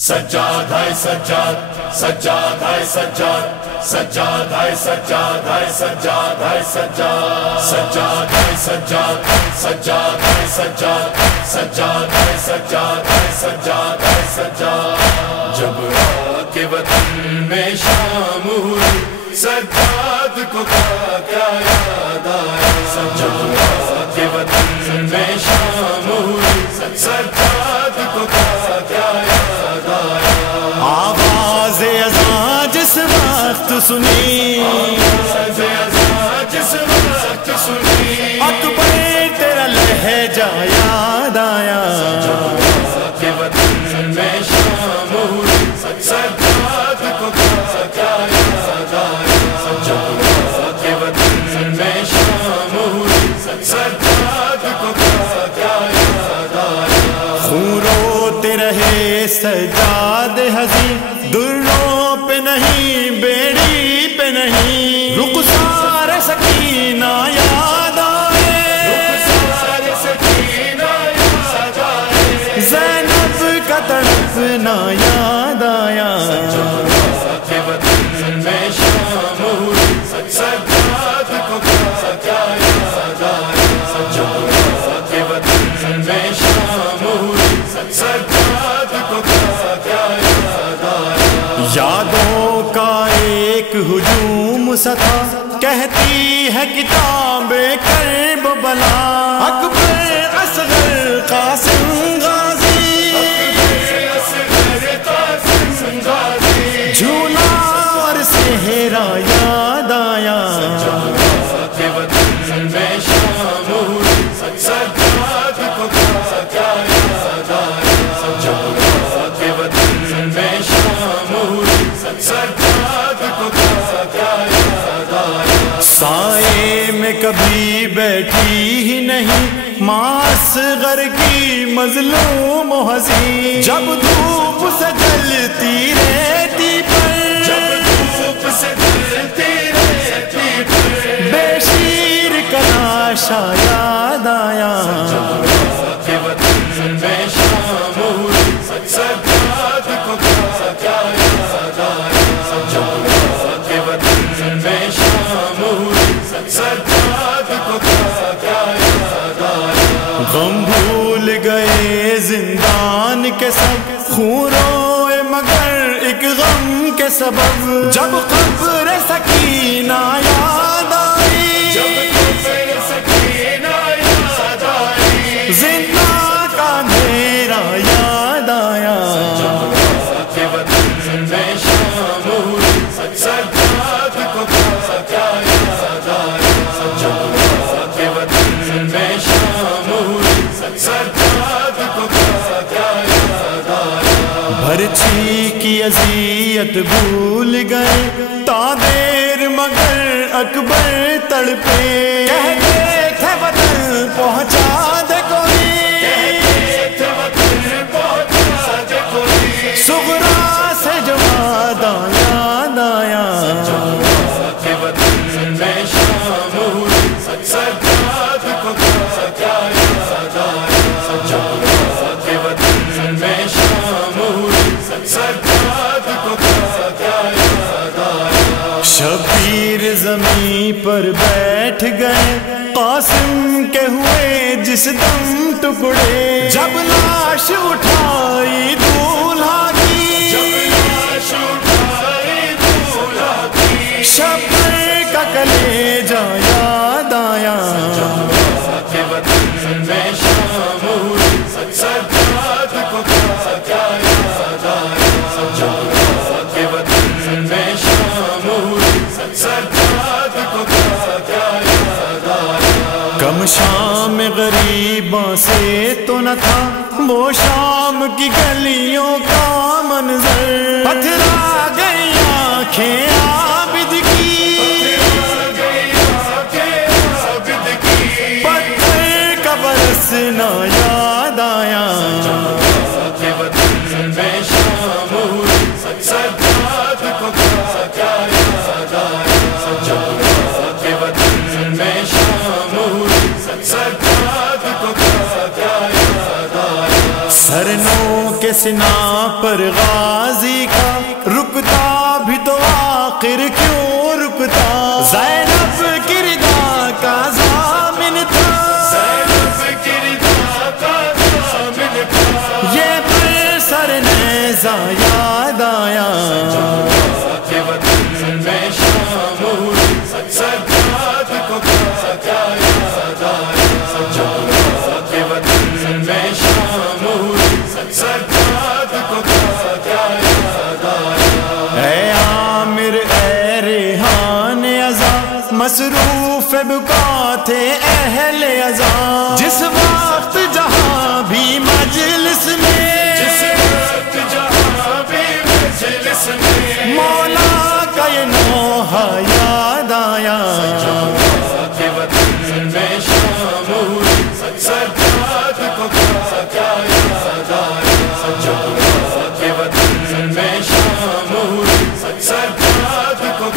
سجاد ہے سجاد سجاد ہے سجاد سجاد ہے سجاد ہے سجاد ہے سجاد سجاد ہے سجاد سجاد ہے سجاد سجاد ہے سجاد ہے سجاد ہے سجاد جب رات کے وطن میں شام ہوئی سجاد کو کیا یاد آیا جب رات کے وطن میں شام ہوئی سجاد کو کیا یاد آیا آواز اذان جس وقت سنی آواز اذان جس وقت سنی اکبر تیرا لہجہ یاد آیا کے وطن میں شام ہوئی سجاد کو کیا یاد آیا جب کے وطن میں شام ہوئی سجاد کو کیا یاد آیا خون روتے رہے سجاد حزین دروں پہ نہیں بیڑی پہ نہیں رخسار سکینہ یاد آئے سارے سکینہ یاد آئے زینب کا تڑپنا یاد آیا کے وطن میں شام ہوئی سجاد کو کیا یاد آیا جب کے وطن میں شام ہوئی سجاد کو کیا یاد آیا یادوں کا ایک ہجوم سا تھا کہتی ہے کتاب کربلا اکبر اصغر قاسم غازی جھولا اور صحرا یاد آیا کے وطن میں شام ہوئی سجاد کو کیا یاد آیا جب کے وطن میں شام ہوئی سجاد کو کیا یاد آیا سائے میں کبھی بیٹھی ہی نہیں ماں اصغر کی مظلوم و حزین جب دھوپ سے جلتی رہتی پر دھوپ سے جلتی رہتی بے شیر کا لاشا یاد آیا کے وطن میں شام ہوئی سجاد کو کیا یاد آیا جب کے وطن میں شام ہوئی سجاد کو کیا یاد آیا غم بھول گئے زندان کے سب خون روئے مگر ایک غم کے سبب جب قبر سکینہ یاد آئی سکینہ یاد آئی زندہ کا اندھیرا یاد آیا کے وطن میں شام ہوئی سجاد کو کیا یاد آیا جب کے وطن میں شام ہوئی سجاد کو کیا یاد آیا بھرچی کی اذیت بھول گئے تا دیر مگر اکبر تڑپے کہتے تھے وطن پہنچا دے کوئی صغرا سے جو وعدہ یاد آیا کے وطن میں شام ہوئی سجاد کو کیا یاد آیا جب کے وطن میں شام ہوئی سجاد کو کیا یاد آیا شبیر زمین پر بیٹھ گئے قاسم کے ہوئے جس دم ٹکڑے جب لاش اٹھائی دولہا کی شبیر کا کلیجہ یاد آیا کے وطن میں شام ہوئی سجاد کو کیا یاد آیا جب کے وطن میں شام ہوئی سجاد کو کیا یاد آیا کم شام غریباں سے تو نہ تھا وہ شام کی گلیوں کا منظر پتھرا گئی آنکھیں عابد کی پتھر کا برسنا یاد آیا کے وطن میں شام ہوئی سجاد کو کیا یاد آیا جب کے وطن میں شام ہوئی سجاد کو کیا یاد آیا سرنوں کے کے سنا پر غازی کا، رکتا بھی تو آخر کیوں رکتا، زینب کی رضا کا ضامن تھا، زینب کی رضا کا ضامن تھا، یہ پر سر نیزہ یاد آیا، کے وطن میں شام ہوئی، سجاد کو کیا یاد آیا، سجاد کے وطن میں شام ہوئی، سجاد کو کیا یاد آیا، اے عامر اے ریحان عزا، مصروف بکا تھے اہل عزا، جس وقت جہاں بھی مجلس میں، جس وقت جہاں بھی مجلس میں، مولا کا یہ نوحہ یاد آیا، کے وطن میں شام ہوئی، سجاد کو کیا یاد آیا، سجاد کے وطن میں شام ہوئی، سجاد کو